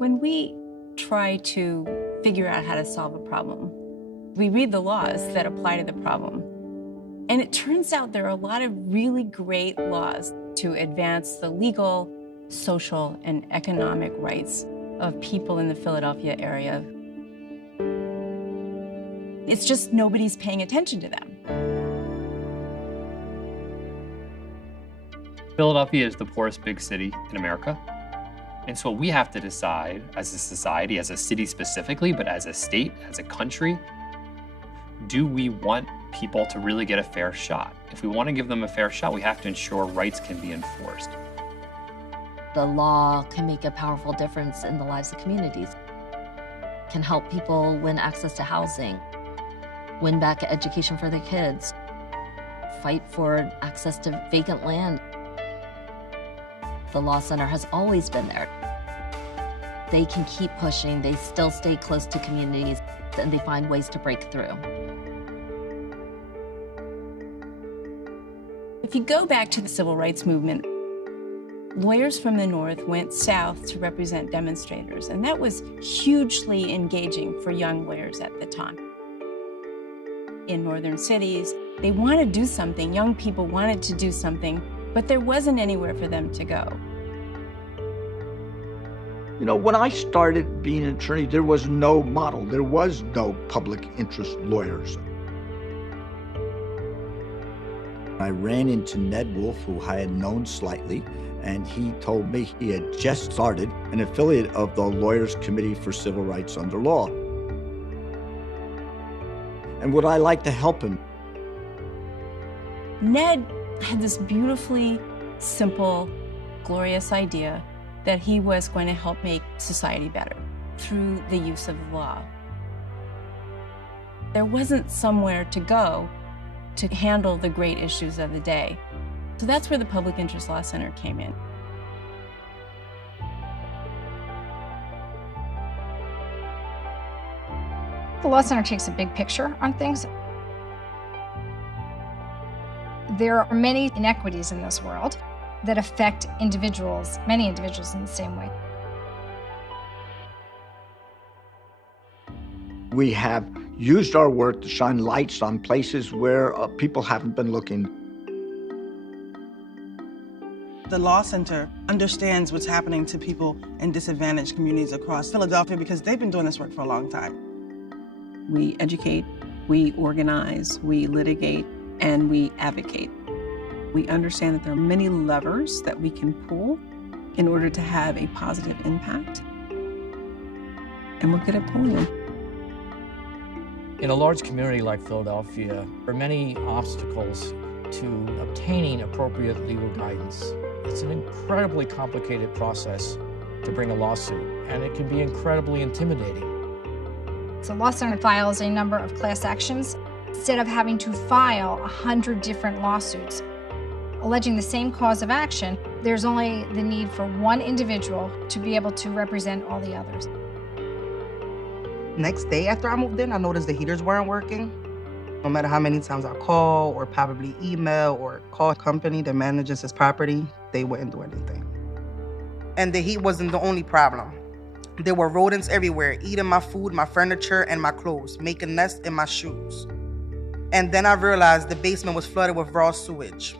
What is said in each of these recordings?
When we try to figure out how to solve a problem, we read the laws that apply to the problem. And it turns out there are a lot of really great laws to advance the legal, social, and economic rights of people in the Philadelphia area. It's just nobody's paying attention to them. Philadelphia is the poorest big city in America. And so we have to decide as a society, as a city specifically, but as a state, as a country, do we want people to really get a fair shot? If we want to give them a fair shot, we have to ensure rights can be enforced. The law can make a powerful difference in the lives of communities, can help people win access to housing, win back education for their kids, fight for access to vacant land. The Law Center has always been there. They can keep pushing, they still stay close to communities, and they find ways to break through. If you go back to the civil rights movement, lawyers from the North went south to represent demonstrators, and that was hugely engaging for young lawyers at the time. In northern cities, they wanted to do something, young people wanted to do something, but there wasn't anywhere for them to go. You know, when I started being an attorney, there was no model. There was no public interest lawyers. I ran into Ned Wolf, who I had known slightly, and he told me he had just started an affiliate of the Lawyers Committee for Civil Rights Under Law. And would I like to help him? Ned had this beautifully simple, glorious idea that he was going to help make society better through the use of the law. There wasn't somewhere to go to handle the great issues of the day. So that's where the Public Interest Law Center came in. The Law Center takes a big picture on things. There are many inequities in this world that affect individuals, many individuals in the same way. We have used our work to shine lights on places where people haven't been looking. The Law Center understands what's happening to people in disadvantaged communities across Philadelphia because they've been doing this work for a long time. We educate, we organize, we litigate, and we advocate. We understand that there are many levers that we can pull in order to have a positive impact, and we're good at pulling them. In a large community like Philadelphia, there are many obstacles to obtaining appropriate legal guidance. It's an incredibly complicated process to bring a lawsuit, and it can be incredibly intimidating. So Law Center files a number of class actions instead of having to file 100 different lawsuits. Alleging the same cause of action, there's only the need for one individual to be able to represent all the others. Next day after I moved in, I noticed the heaters weren't working. No matter how many times I call or probably email or call a company that manages this property, they wouldn't do anything. And the heat wasn't the only problem. There were rodents everywhere, eating my food, my furniture, and my clothes, making nests in my shoes. And then I realized the basement was flooded with raw sewage.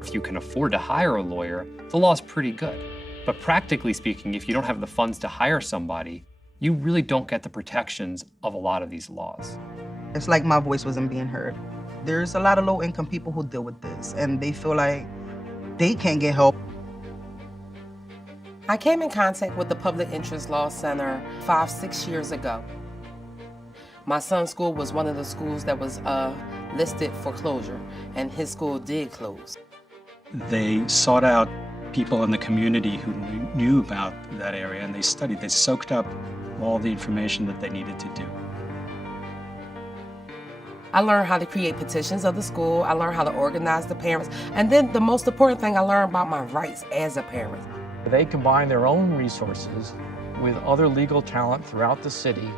If you can afford to hire a lawyer, the law's pretty good. But practically speaking, if you don't have the funds to hire somebody, you really don't get the protections of a lot of these laws. It's like my voice wasn't being heard. There's a lot of low-income people who deal with this, and they feel like they can't get help. I came in contact with the Public Interest Law Center 5-6 years ago. My son's school was one of the schools that was listed for closure, and his school did close. They sought out people in the community who knew about that area, and they studied, they soaked up all the information that they needed to do. I learned how to create petitions of the school, I learned how to organize the parents, and then the most important thing, I learned about my rights as a parent. They combine their own resources with other legal talent throughout the city.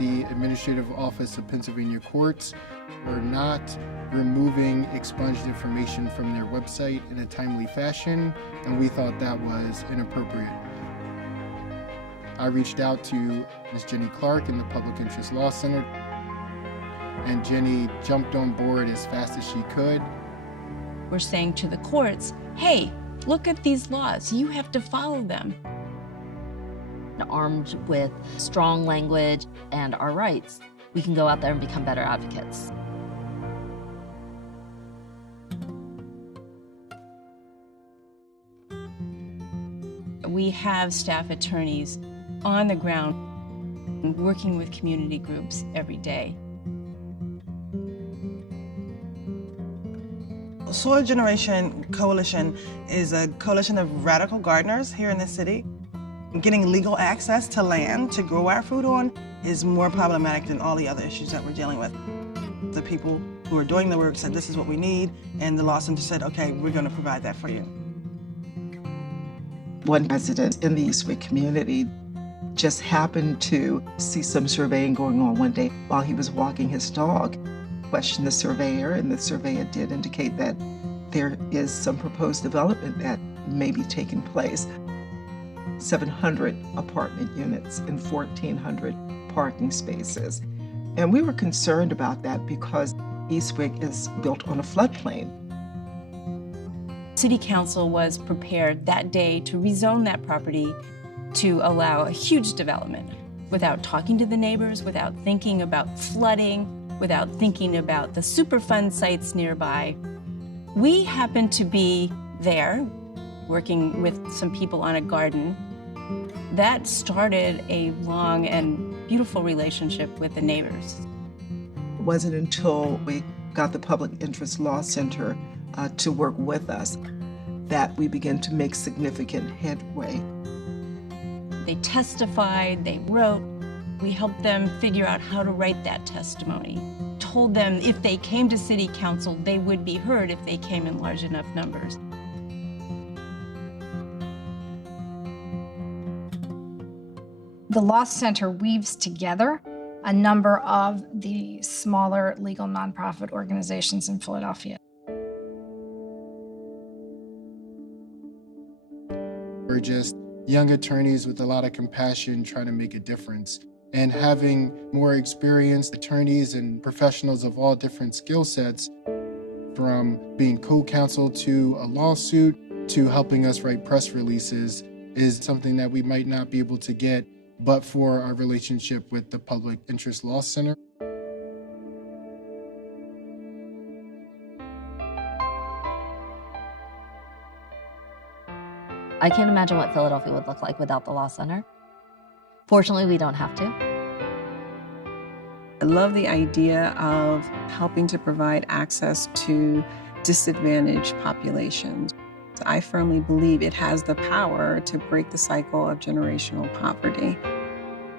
the Administrative Office of Pennsylvania Courts were not removing expunged information from their website in a timely fashion, and we thought that was inappropriate. I reached out to Ms. Jenny Clark in the Public Interest Law Center, and Jenny jumped on board as fast as she could. We're saying to the courts, hey, look at these laws, you have to follow them. Armed with strong language and our rights, we can go out there and become better advocates. We have staff attorneys on the ground working with community groups every day. Soil Generation Coalition is a coalition of radical gardeners here in the city. Getting legal access to land to grow our food on is more problematic than all the other issues that we're dealing with. The people who are doing the work said this is what we need, and the law center said, okay, we're going to provide that for you. One resident in the Eastwick community just happened to see some surveying going on one day while he was walking his dog. Questioned the surveyor, and the surveyor did indicate that there is some proposed development that may be taking place. 700 apartment units and 1,400 parking spaces. And we were concerned about that because Eastwick is built on a floodplain. City Council was prepared that day to rezone that property to allow a huge development without talking to the neighbors, without thinking about flooding, without thinking about the Superfund sites nearby. We happened to be there working with some people on a garden. That started a long and beautiful relationship with the neighbors. It wasn't until we got the Public Interest Law Center to work with us that we began to make significant headway. They testified, they wrote. We helped them figure out how to write that testimony. Told them if they came to City Council, they would be heard if they came in large enough numbers. The Law Center weaves together a number of the smaller legal nonprofit organizations in Philadelphia. We're just young attorneys with a lot of compassion trying to make a difference. And having more experienced attorneys and professionals of all different skill sets, from being co-counsel to a lawsuit to helping us write press releases, is something that we might not be able to get but for our relationship with the Public Interest Law Center. I can't imagine what Philadelphia would look like without the Law Center. Fortunately, we don't have to. I love the idea of helping to provide access to disadvantaged populations. I firmly believe it has the power to break the cycle of generational poverty.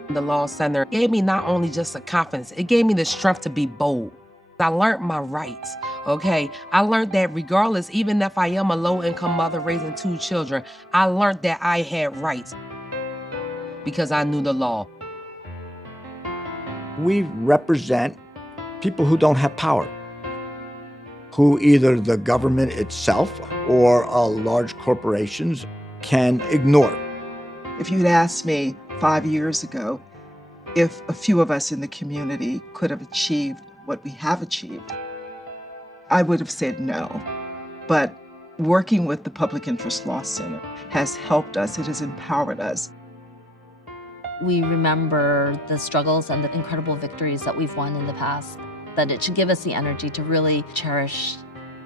The Law Center gave me not only just the confidence, it gave me the strength to be bold. I learned my rights, okay? I learned that regardless, even if I am a low-income mother raising 2 children, I learned that I had rights because I knew the law. We represent people who don't have power, who either the government itself or large corporations can ignore. If you'd asked me 5 years ago if a few of us in the community could have achieved what we have achieved, I would have said no. But working with the Public Interest Law Center has helped us, it has empowered us. We remember the struggles and the incredible victories that we've won in the past, that it should give us the energy to really cherish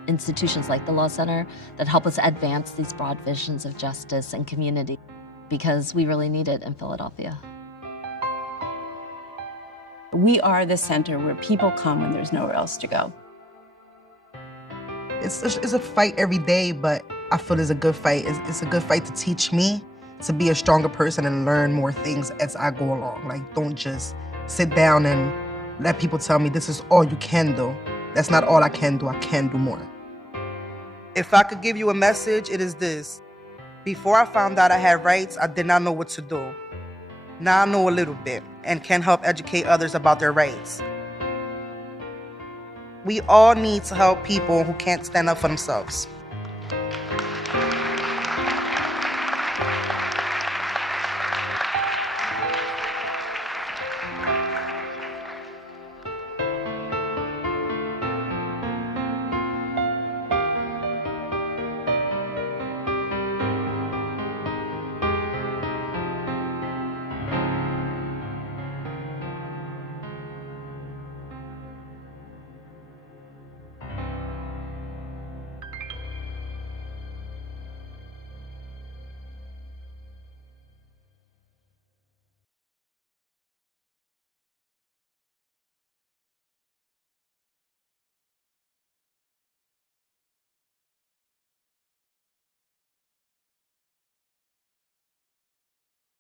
institutions like the Law Center that help us advance these broad visions of justice and community, because we really need it in Philadelphia. We are the center where people come when there's nowhere else to go. It's a fight every day, but I feel it's a good fight. It's a good fight to teach me to be a stronger person and learn more things as I go along. Like, don't just sit down and let people tell me this is all you can do. That's not all I can do. I can do more. If I could give you a message, it is this. Before I found out I had rights, I did not know what to do. Now I know a little bit, and can help educate others about their rights. We all need to help people who can't stand up for themselves.